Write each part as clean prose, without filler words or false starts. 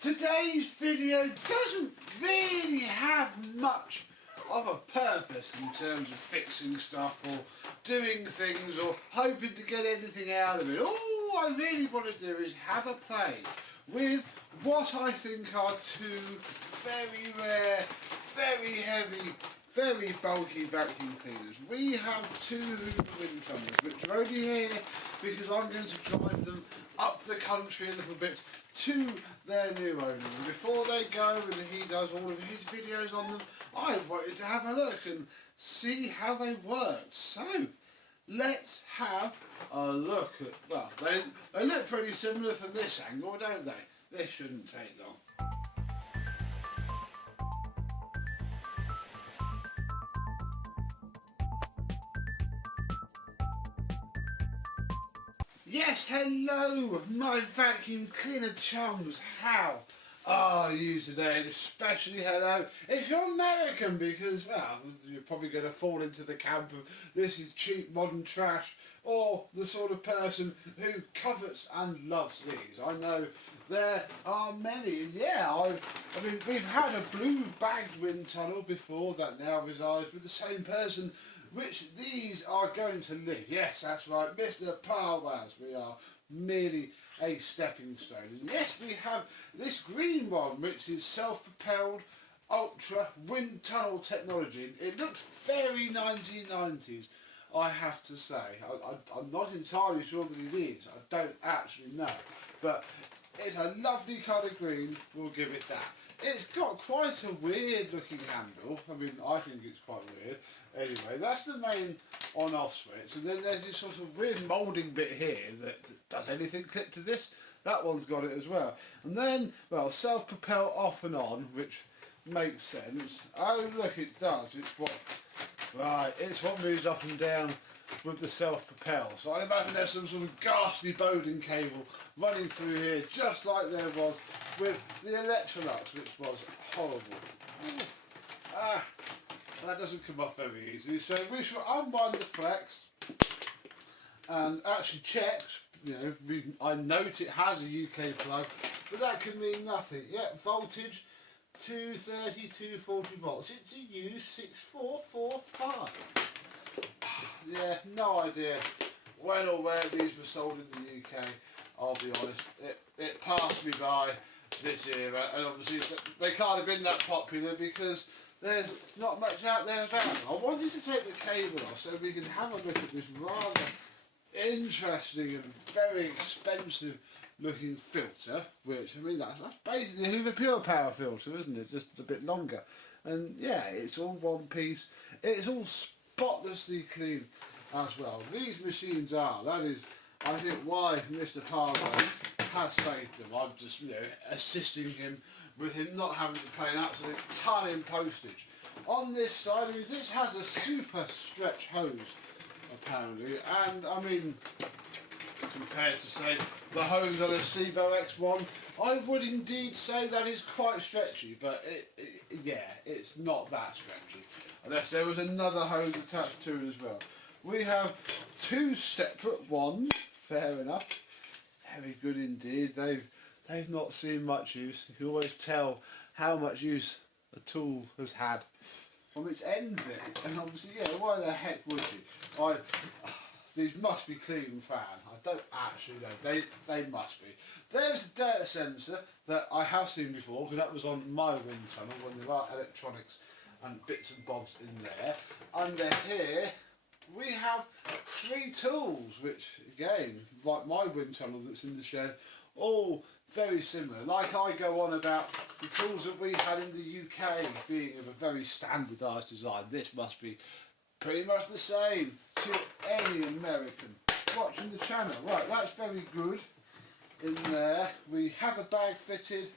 Today's video doesn't really have much of a purpose in terms of fixing stuff or doing things or hoping to get anything out of it. All I really want to do is have a play with what I think are two very rare, very heavy, very bulky vacuum cleaners. We have two Hoover Windtunnels, which are only here because I'm going to drive them up the country a little bit to their new owner. And before they go and he does all of his videos on them, I wanted to have a look and see how they worked. So let's have a look at, well, they look pretty similar from this angle, don't they? This shouldn't take long. Yes, hello, my vacuum cleaner chums. How are you today? And especially hello if you're American, because, well, you're probably going to fall into the camp of this is cheap modern trash, or the sort of person who covets and loves these. I know there are many. Yeah, I mean, we've had a blue bagged wind tunnel before that now resides with the same person which these are going to live. Yes, that's right, Mr Tayyab. We are merely a stepping stone. And yes, we have this green one, which is self-propelled ultra wind tunnel technology. It looks very 1990s, I have to say. I'm not entirely sure that it is. I don't actually know. But it's a lovely colour green, we'll give it that. It's got quite a weird looking handle. I mean, I think it's quite weird. Anyway, that's the main on-off switch. And then there's this sort of weird moulding bit here that does anything clip to this? That one's got it as well. And then, well, self-propel off and on, which makes sense. Oh, look, it does. It's what moves up and down with the self-propel. So I imagine there's some sort of ghastly Bowden cable running through here, just like there was with the Electrolux, which was horrible. That doesn't come off very easily. So we shall unwind the flex and actually check. You know, I note it has a UK plug, but that can mean nothing. Yeah, voltage 230, 240 volts. It's a U6445. Yeah, no idea when or where these were sold in the UK, I'll be honest. It passed me by this era, and obviously they can't have been that popular because there's not much out there about them. I wanted to take the cable off so we can have a look at this rather interesting and very expensive looking filter, which, I mean, that's basically a Hoover Pure Power filter, isn't it? Just a bit longer. And yeah, it's all one piece. It's all spotlessly clean as well. These machines are, that is, I think, why Mr Tayyab has saved them. I'm just, you know, assisting him with him not having to pay an absolute ton in postage. On this side, I mean, this has a super stretch hose, apparently, and I mean, compared to, say, the hose on a Sevo X1, I would indeed say that is quite stretchy, but yeah, it's not that stretchy, unless there was another hose attached to it as well. We have two separate ones, fair enough, very good indeed. They've not seen much use. You can always tell how much use a tool has had from its end bit. And obviously, yeah, why the heck would you? These must be clean fan. I don't actually know. They must be. There's a dirt sensor that I have seen before, because that was on my wind tunnel when there are electronics and bits and bobs in there. Under here, we have three tools, which, again, like my wind tunnel that's in the shed, all very similar. Like I go on about the tools that we had in the UK being of a very standardised design. This must be pretty much the same to any American watching the channel. Right, that's very good. In there, we have a bag fitted.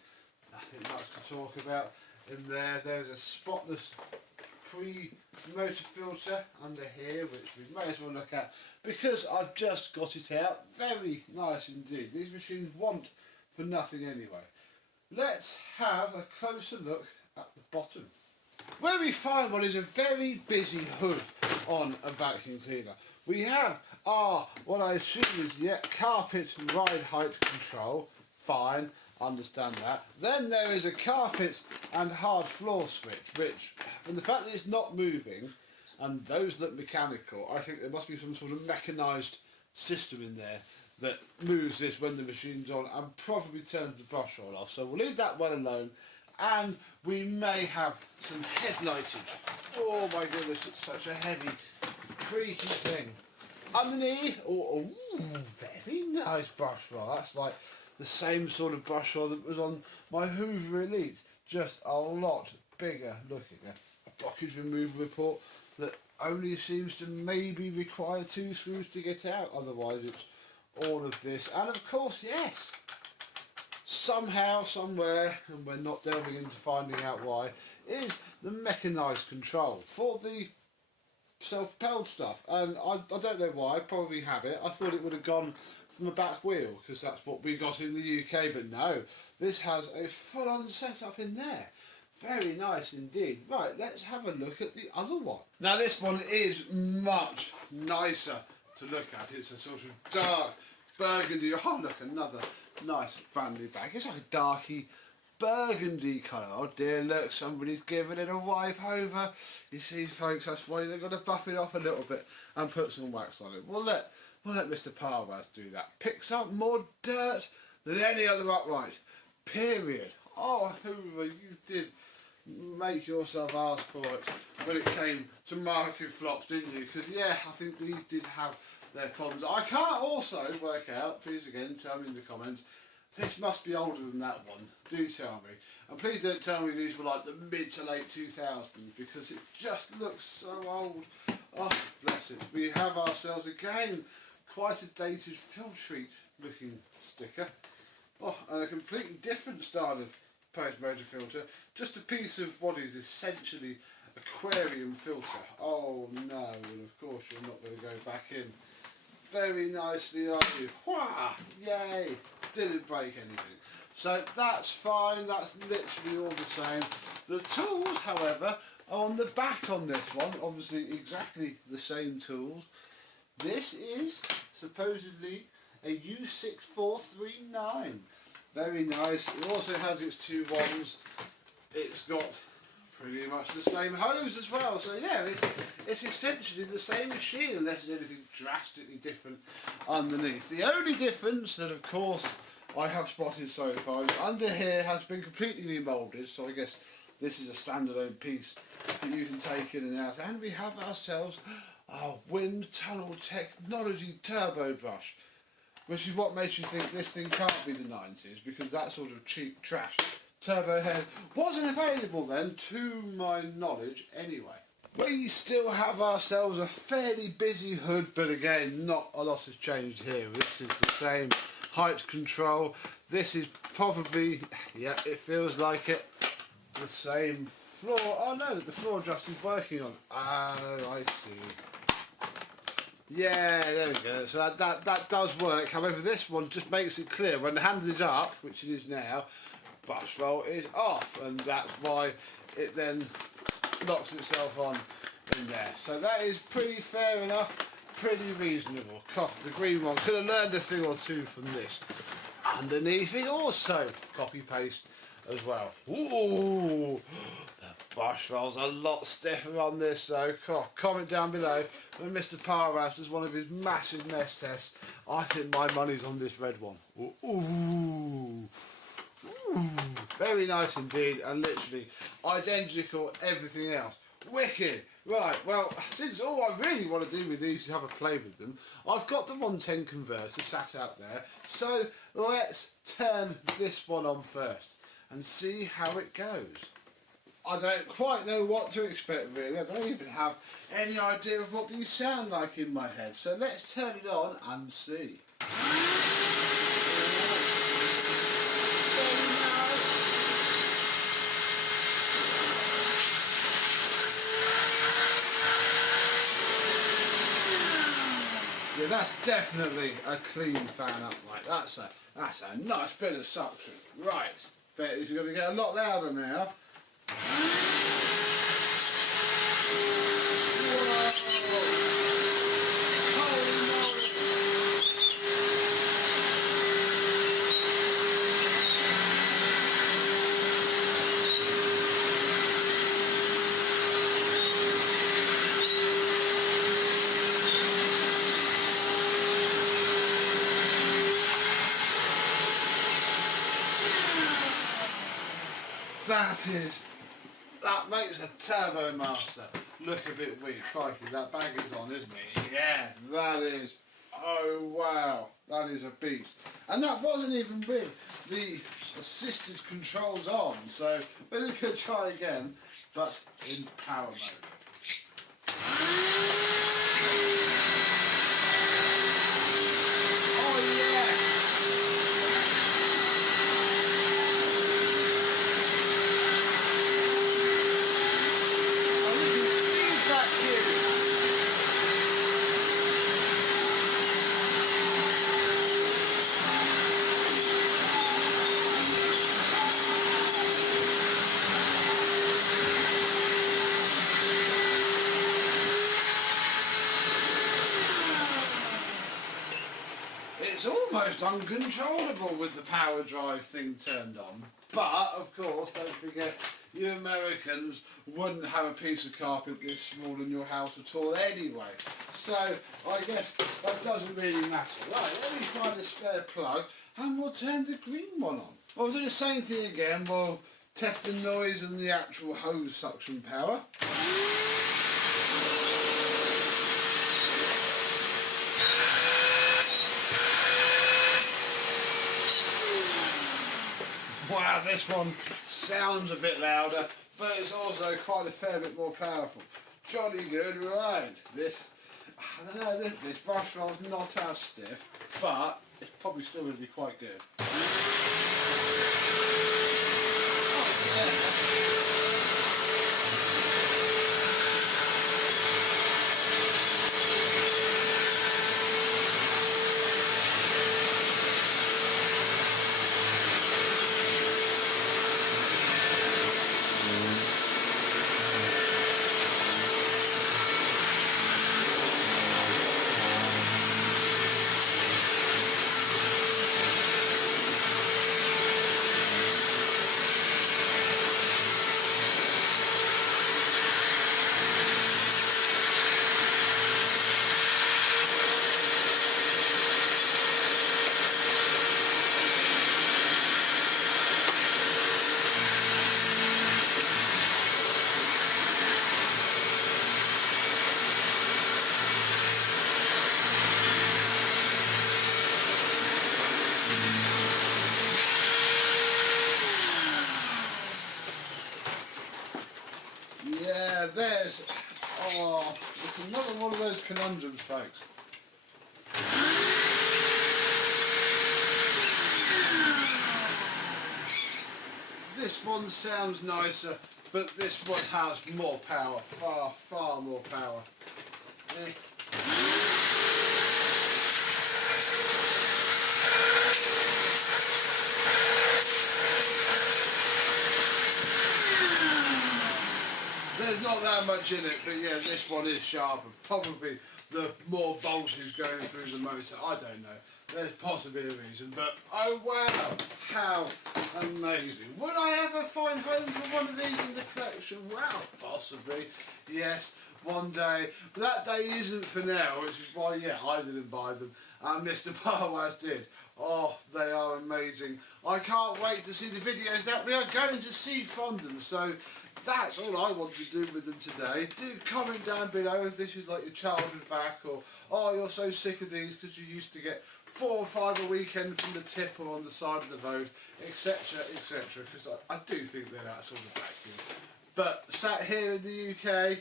Nothing much to talk about. In there, there's a spotless pre-motor filter under here, which we may as well look at because I've just got it out. Very nice indeed. These machines want for nothing anyway. Let's have a closer look at the bottom, where we find what is a very busy hood on a vacuum cleaner. We have our, what I assume is, carpet ride height control, fine. understand that. Then there is a carpet and hard floor switch, which, from the fact that it's not moving, and those look mechanical, I think there must be some sort of mechanised system in there that moves this when the machine's on and probably turns the brush roll off. So we'll leave that one alone, and we may have some headlighting. Oh my goodness, it's such a heavy, creaky thing. Underneath, very nice brush roll. That's like the same sort of brush roll that was on my Hoover Elite, just a lot bigger looking. A blockage removal report that only seems to maybe require 2 screws to get out, otherwise it's all of this. And of course, yes, somehow, somewhere, and we're not delving into finding out why, is the mechanised control for the self-propelled stuff. And I don't know why, I probably have it. I thought it would have gone from the back wheel, because that's what we got in the UK, but no, this has a full-on setup in there. Very nice indeed. Right, let's have a look at the other one. Now this one is much nicer to look at. It's a sort of dark burgundy. Oh look, another nice brand new bag. It's like a darky burgundy colour. Oh dear, look, somebody's given it a wipe over. You see folks, that's why they've got to buff it off a little bit and put some wax on it. We'll let Mr Tayyab do that. Picks up more dirt than any other upright. Period. Oh Hoover, you did make yourself ask for it when it came to marketing flops, didn't you? Because yeah, I think these did have their problems. I can't also work out, please again tell me in the comments, this must be older than that one, do tell me. And please don't tell me these were like the mid to late 2000s, because it just looks so old. Oh bless it. We have ourselves again quite a dated filtrete looking sticker. Oh, and a completely different style of post-motor filter, just a piece of what is essentially aquarium filter. Oh no, and of course you're not going to go back in. Very nicely are you. Wah! Yay! Didn't break anything. So that's fine, that's literally all the same. The tools, however, are on the back on this one, obviously exactly the same tools. This is supposedly a U6439. Very nice. It also has its 2 wands. It's got pretty much the same hose as well. So yeah, it's essentially the same machine unless there's anything drastically different underneath. The only difference that of course I have spotted so far is under here has been completely remoulded. So I guess this is a standalone piece that you can take in and out. And we have ourselves our wind tunnel technology turbo brush, which is what makes you think this thing can't be the 90s, because that sort of cheap trash turbo head wasn't available then, to my knowledge anyway. We still have ourselves a fairly busy hood, but again, not a lot has changed here. This is the same height control. This is probably, yeah, it feels like it, the same floor. Oh no, the floor adjuster is working on. Oh, I see. Yeah, there we go. So that does work. However, this one just makes it clear when the handle is up, which it is now, brush roll is off, and that's why it then locks itself on in there. So that is pretty fair enough, pretty reasonable. The green one could have learned a thing or two from this. Underneath it also copy paste as well. Ooh, the brush roll's a lot stiffer on this though. Comment down below when Mr Tayyab does one of his massive mess tests. I think my money's on this red one. Ooh. Ooh. Very nice indeed, and literally identical everything else. Wicked. Right, well, since all I really want to do with these is have a play with them, I've got the 110 converter sat out there, so let's turn this one on first and see how it goes. I don't quite know what to expect really. I don't even have any idea of what these sound like in my head, so let's turn it on and see. Yeah, that's definitely a clean fan upright. That's a nice bit of suction. Right, bet this is going to get a lot louder now. That makes a Turbo Master look a bit weak. Crikey, that bag is on, isn't it? Yeah, that is. Oh wow, that is a beast. And that wasn't even with the assisted controls on, so we're going to try again, but in power mode. Oh yeah! Oh, you can squeeze that kid. It's almost uncontrollable with the power drive thing turned on. But, of course, don't forget, you Americans wouldn't have a piece of carpet this small in your house at all anyway. So, I guess that doesn't really matter. Right, let me find a spare plug and we'll turn the green one on. We'll do the same thing again. We'll test the noise and the actual hose suction power. Wow, this one sounds a bit louder, but it's also quite a fair bit more powerful. Jolly good, right. I don't know, this brush roll's not as stiff, but it's probably still going to be quite good. Yeah, it's another one of those conundrums, folks. This one sounds nicer, but this one has more power, far more power. There's not that much in it, but yeah, this one is sharper. Probably the more voltage going through the motor. I don't know. There's possibly a reason, but oh wow, how amazing. Would I ever find home for one of these in the collection? Well, possibly, yes, one day. But that day isn't for now, which is why, yeah, I didn't buy them, and Mr Tayyab did. Oh, they are amazing. I can't wait to see the videos that we are going to see from them, so that's all I want to do with them today. Do comment down below if this is like your childhood vac, or oh, you're so sick of these because you used to get 4 or 5 a weekend from the tip or on the side of the road, etc, etc, because I do think they're that sort of vacuum. But sat here in the UK,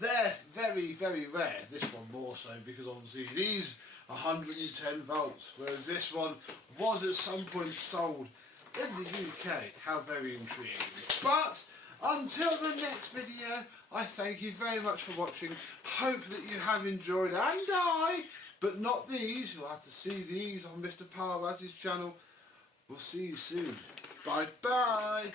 they're very, very rare. This one more so, because obviously it is 110 volts, whereas this one was at some point sold in the UK. How very intriguing. But until the next video, I thank you very much for watching. Hope that you have enjoyed, and but not these. You'll have to see these on Mr Tayyab's channel. We'll see you soon. Bye bye.